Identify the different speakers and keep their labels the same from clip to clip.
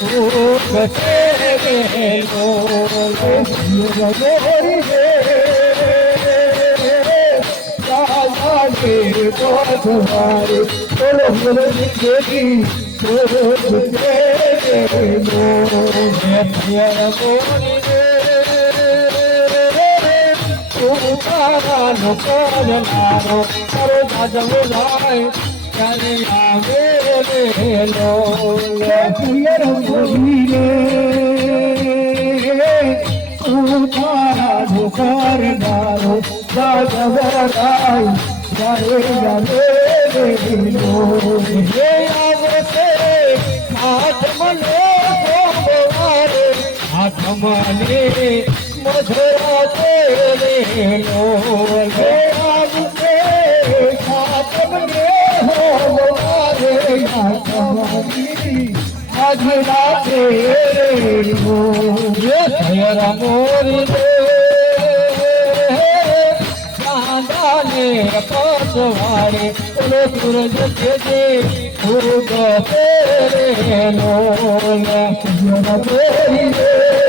Speaker 1: નો કરો જાજવ જાય ત્યારે આવે વેલો પિયર બોલી રે ઉતારા નો કરનારો જાજવ જાય ત્યારે હે આવશે હાથ મધરા તેરેલો રે થયરા મોરી રે ચાંદાને પસવાડે ઓલો સૂરજ જેજે ઉગ પેરેલો જન પેરી રે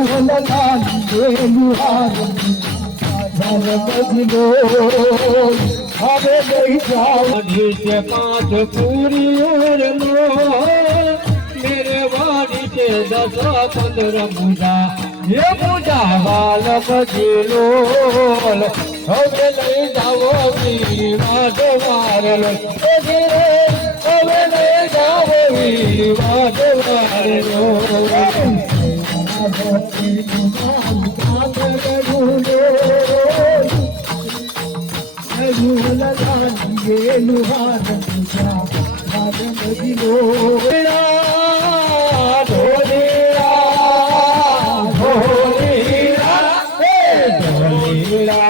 Speaker 1: રૂલો કરું લાલી લોહારા બજલો હવે લઈ જાઓ ઢીસે પાંચ પૂરી ઓરલો મેરે વાડી છે દસ પંદર પૂજા એ મુદા વાલ એ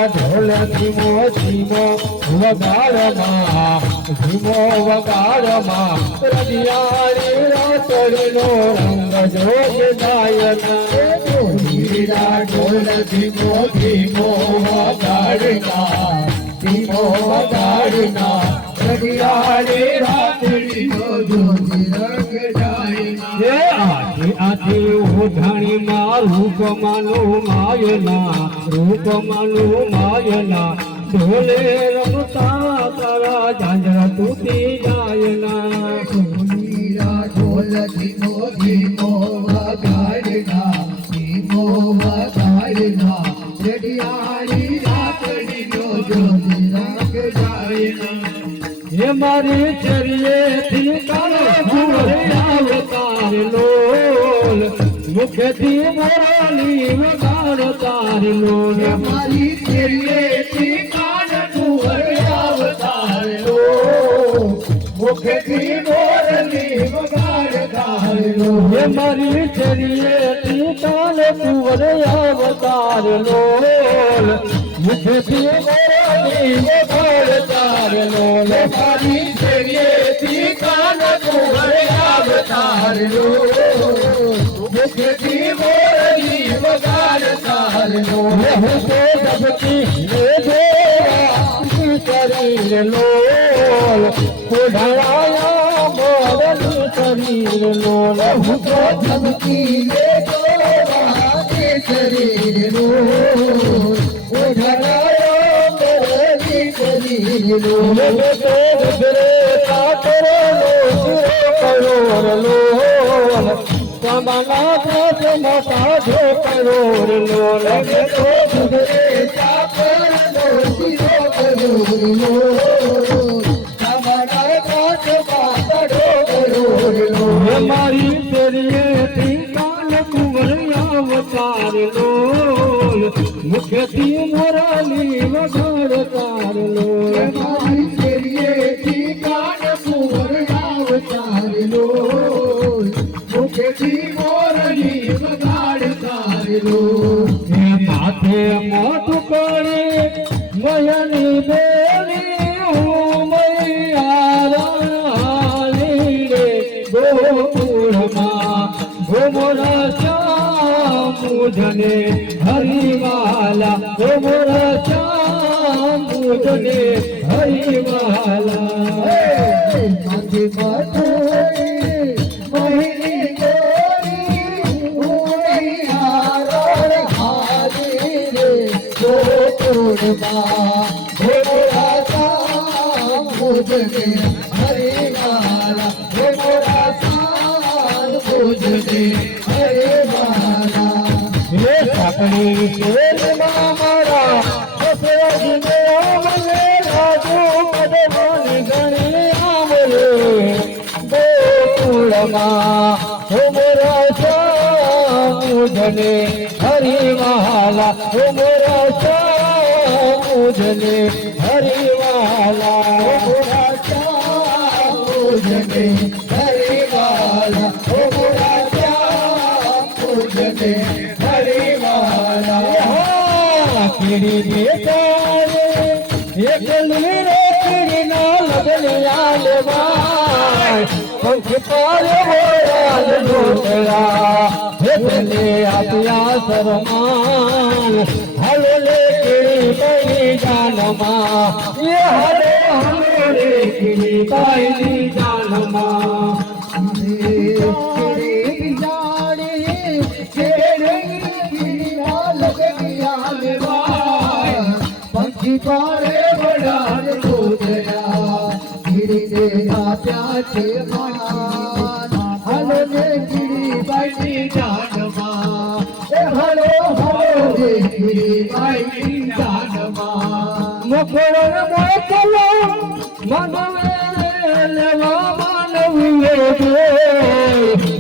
Speaker 1: ઢોલ ધીમો ધીમો વગાડમાં ધીમો વગાડમાં રડિયાળી રાતડીનો રંગ જોગ નાયના હીરા ઢોલ ભીમો ભીમો વગાડના ભીમો વગાડના રડિયાળી રાતડીનો જોગ રંગ આથી આથી માં રૂપ માનું માયના રૂપ માનું માયના ઢોલે રમતા તારા ઝાંઝરા તૂટી જાયના
Speaker 2: ઢોલીરા ઢોલ ધીમો ધીમો વગાડના ધીમો વગાડના. જોજી જાયના.
Speaker 1: હે મારી ચરિયેથી કાળો ફૂલ આવતા લોલ. મુખથી હે મારી ચરિયેથી કાળો ફૂલ આવતાર લોલ. મુખથી મોરાલી વગાડ તાર લોલ.
Speaker 2: મારી તેરીએથી કાન કુંવર અવતારલો મુખથી મોરલી વગાડ ધારલો
Speaker 1: હું તો જગતી લે દેવા કરી લોલ. મોરલી શરીર નો
Speaker 2: લહુ તો ધમકી લે દોવાને શરીરનો ઓઢણાયો મોરલી શરીરનો
Speaker 1: મેં તો ગુજરે કાતરો કરોર લો કમલા કાત માતા જો કરોર લો
Speaker 2: લગે તો સુધરે નો સુરો કરોરનો તમારા અવતાર લો મુખેથી
Speaker 1: મોરાલી વઘાર તાર લો મુખેથી મોરલી વઘાર તાર લો માથે મોટું પડે મયની બે ચામુજને હરિવાલા
Speaker 2: મહિની ગોરી હે મોરા સામ પૂજને હરિવાલા હે મોરા સામ પૂજને
Speaker 1: સાકણી શેરમાં મારા સસરાજીને આવલે રાજુ પદમાની ગણી આવલે ગોકુળમાં હો મોરા સામુજને હરિવાલા હો મોરા સામુજને હરિવાલા હો મોરા
Speaker 2: પૂજને હરિવાલા હો
Speaker 1: આપ્યા સરમાન હાલો લે કીડી જાનમાં. એ હાલો હાલો રે કીડી બની જાનમાં
Speaker 2: પંખી પારે વડાર
Speaker 1: મકર મોકલો મનવે લેવા માનવીએ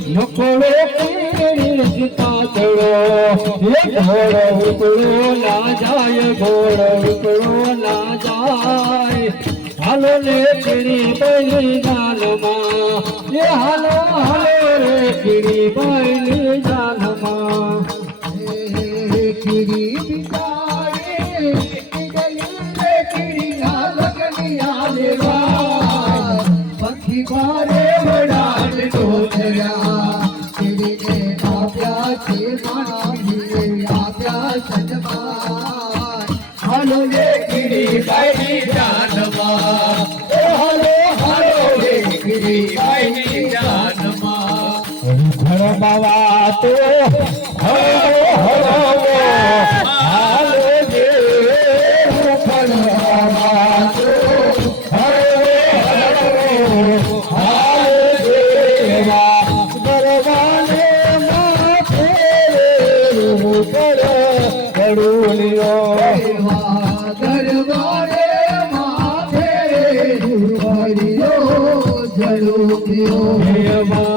Speaker 1: મકરો કીડી સીતા ચડો એ ઘોડો ઉપડો ના જાય ઘોડો ઉપડો ના જાય હાલો ને કીડી બૈલી જાનમાં એ હાલો હાલો રે કીડી બૈલી જાનમાં
Speaker 2: કીડી બિચારે કીડી ના લગનિયા લેવા પંખી વડાલ ડોધરા કીડીને આપ્યા છે માનવીએ આપ્યા સન્માન હાલો રે કીડી બાઈ જાનમાં
Speaker 1: બાવા તો હરો હરો હાલો
Speaker 2: દરબારે માથે હરિયો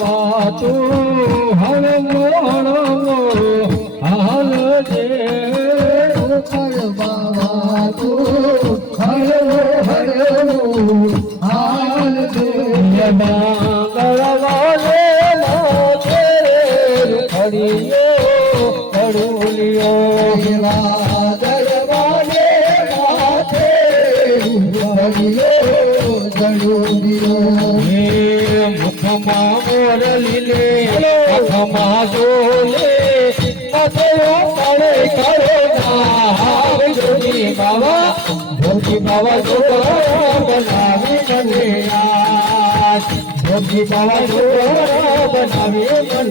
Speaker 1: બાબા તું હર મોણો હાલ જે
Speaker 2: બાવા તો
Speaker 1: મુખમાં મોરલી લે આંખમાં જોલે માથે પડે કરો ના જોગી બાવા જોગી બાવા છોકરો બનાવી મને યાદ જોગી બાવા છોકરો બનાવી મને